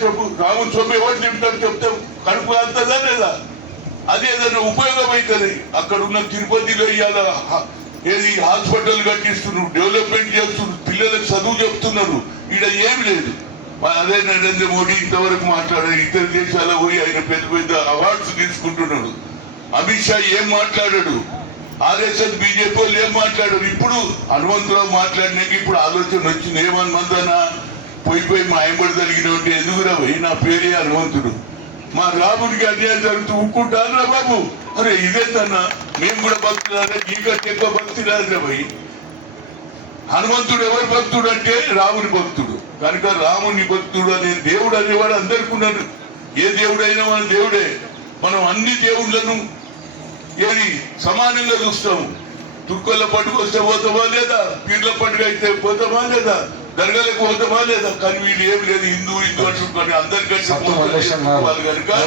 చెప్పు, రాముని సొమ్ము ఎవరు తింటారు చెప్తే కడుపు అంతదా లేదా? అది ఏదైనా ఉపయోగం అవుతుంది. అక్కడ ఉన్న తిరుపతిలో ఇవాళ ఏది హాస్పిటల్ కట్టిస్తున్నారు, డెవలప్మెంట్ చేస్తున్నారు, పిల్లలకు చదువు చెప్తున్నారు. ఈడ ఏం లేదు. అదే నరేంద్ర మోడీ ఇంతవరకు మాట్లాడారు. ఇతర దేశాల్లో పోయి ఆయన పెద్ద పెద్ద అవార్డ్స్ తీసుకుంటున్నాడు. అమిత్ షా ఏం మాట్లాడాడు? ఆర్ఎస్ఎస్ బీజేపీ వాళ్ళు ఏం మాట్లాడారు? ఇప్పుడు హనుమంతరావు మాట్లాడినాక ఇప్పుడు ఆలోచన వచ్చింది. ఏమనుమందనా పోయి మా ఆయనబడి జరిగినట్టు ఎందుకురా పోయి, నా పేరే హనుమంతుడు, మా రాముడికి అన్యాయం జరుగుతూ ఊక్కుంటారా బాబు? అరే ఇదేంటన్నా, మేము కూడా భక్తులారా, నీకంటే ఎక్కువ భక్తులారా పోయి. హనుమంతుడు ఎవరు భక్తుడు అంటే రాముని భక్తుడు కనుక రాముని భక్తుడు అనే దేవుడు అనేవాడు అందరికీ ఉన్నాడు. ఏ దేవుడైనా మన దేవుడే. మనం అన్ని దేవుళ్ళను ఏది సమానంగా చూస్తాము. తుర్కొల్ల పండుగ వస్తే పోతామా లేదా, పీర్ల పండుగ అయితే పోతామా లేదా, దర్గాలకు పోతామా లేదా? కానీ వీళ్ళు ఏమి లేదు, హిందూ అంటుంటారు. అందరికంటే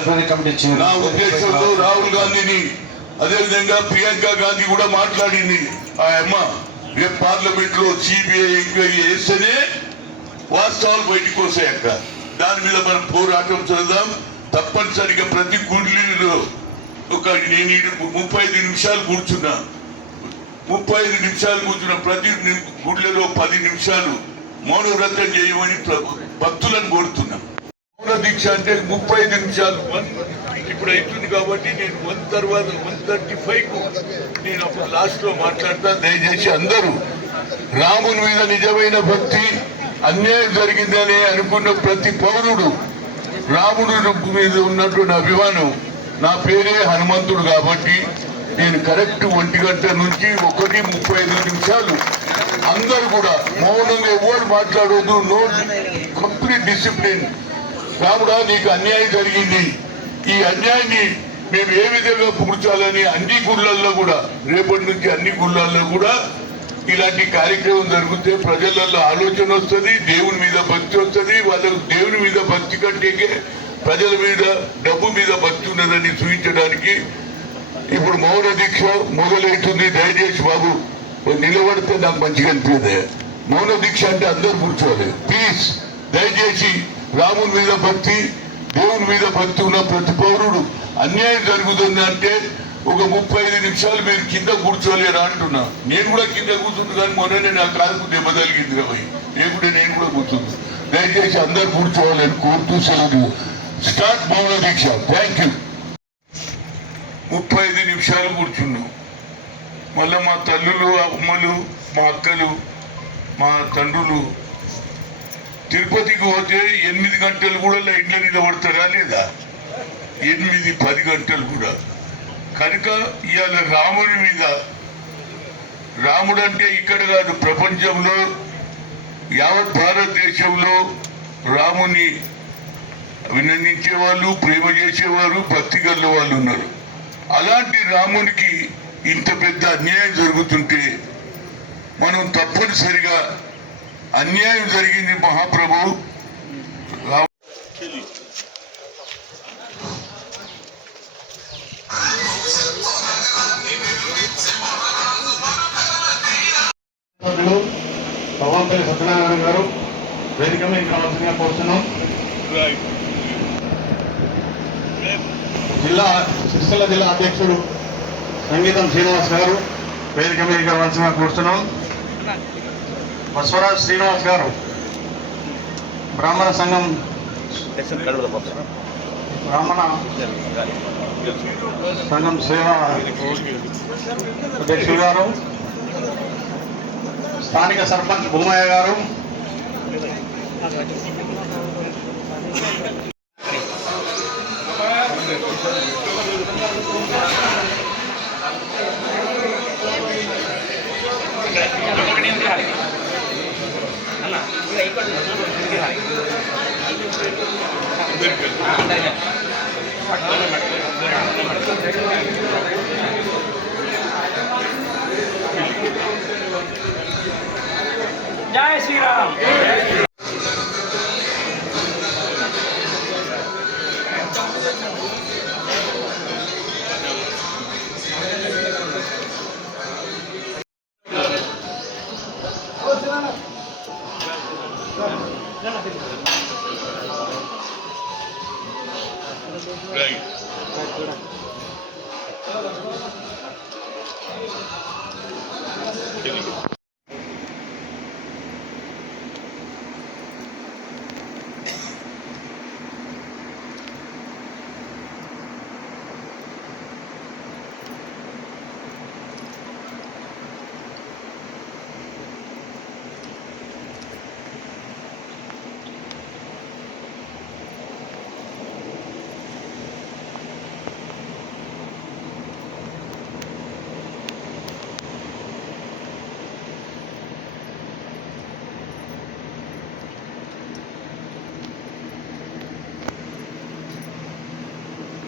కనుక నా ఉద్దేశంలో రాహుల్ గాంధీని, అదేవిధంగా ప్రియాంక గాంధీ కూడా మాట్లాడింది. ఆ అమ్మ రేపు పార్లమెంట్ లో సిబిఐ ఎంక్వైరీ చేస్తేనే వాస్తవాలు బయటకు వస్తాయి అక్క. దాని మీద మనం పోరాటం చేద్దాం. తప్పనిసరిగా ప్రతి గుడిలో నేను 35 నిమిషాలు కూర్చున్నా. 35 నిమిషాలు కూర్చున్న ప్రతి గుడ్లలో 10 నిమిషాలు మౌన వ్రతం చేయమని భక్తులను కోరుతున్నా. మౌన దీక్ష అంటే 35 నిమిషాలు ఇప్పుడు అవుతుంది కాబట్టి నేను 1 తర్వాత 1:35కు నేను అప్పుడు లాస్ట్ లో మాట్లాడతా. దయచేసి అందరూ రాముని మీద నిజమైన భక్తి, అన్యాయం జరిగిందని అనుకున్న ప్రతి పౌరుడు రాముడు మీద ఉన్నటువంటి అభిమానం, నా పేరే హనుమంతుడు కాబట్టి నేను కరెక్ట్ 1 గంట నుంచి 1:35 నిమిషాలు అందరూ కూడా మౌనంగా ఎవరు మాట్లాడవద్దు. No, complete discipline. రాముడా నీకు అన్యాయం జరిగింది, ఈ అన్యాయాన్ని మేము ఏ విధంగా పూడ్చాలని అన్ని గుళ్ళల్లో కూడా రేపటి నుంచి అన్ని గుళ్ళల్లో కూడా ఇలాంటి కార్యక్రమం జరిగితే ప్రజలలో ఆలోచన వస్తుంది, దేవుని మీద భక్తి వస్తుంది. వాళ్ళకు దేవుని మీద భక్తి కంటే ప్రజల మీద డబ్బు మీద భక్తి ఉన్నదని చూపించడానికి ఇప్పుడు మౌన దీక్ష మొదలవుతుంది. దయచేసి బాబు నిలబడితే నాకు మంచిగా అనిపించదు. మౌన దీక్ష అంటే అందరూ కూర్చోవాలి ప్లీజ్. దయచేసి రాముని మీద భక్తి, దేవుని మీద భక్తి ఉన్న ప్రతి పౌరుడు అన్యాయం జరుగుతుంది అంటే ఒక 35 నిమిషాలు మీరు కింద కూర్చోలేరా అంటున్నా. నేను కూడా కింద కూర్చుంది, కానీ మొన్ననే నా కాలుకు దెబ్బ తగిలింది కాబట్టి లేకుంటే నేను కూడా కూర్చుంది. దయచేసి అందరు కూర్చోవాలని కోరుతూ సెలవు. స్టార్ట్ మౌన దీక్ష. Thank you. 35 నిమిషాలు కూర్చున్నాం. మళ్ళీ మా తల్లులు, అమ్మలు, మా అక్కలు, మా తండ్రులు తిరుపతికి పోతే 8 గంటలు కూడా లైన్లో నిలబడతారా లేదా? 8-10 గంటలు కూడా. కనుక ఇవాళ రాముడి మీద, రాముడు అంటే ఇక్కడ కాదు ప్రపంచంలో యావత్ భారతదేశంలో రాముని అభినందించే వాళ్ళు, ప్రేమ చేసేవారు, భక్తి గల వాళ్ళు ఉన్నారు. అలాంటి రామునికి ఇంత పెద్ద అన్యాయం జరుగుతుంటే మనం తప్పనిసరిగా అన్యాయం జరిగింది మహాప్రభు భగవంతుని సత్యనారాయణ గారు వేదిక మీద కావాల్సిందిగా కోరుతున్నాం. సిరిసిల్ల జిల్లా అధ్యక్షుడు సంగీతం శ్రీనివాస్ గారు వేదిక మీద కావాల్సిందిగా కోరుతున్నాం. బసవరాజ్ శ్రీనివాస్ గారు బ్రాహ్మణ సంఘం సేవా అధ్యక్షుడు గారు, స్థానిక సర్పంచ్ భూమయ్య గారు, జై శ్రీరామ్. రైట్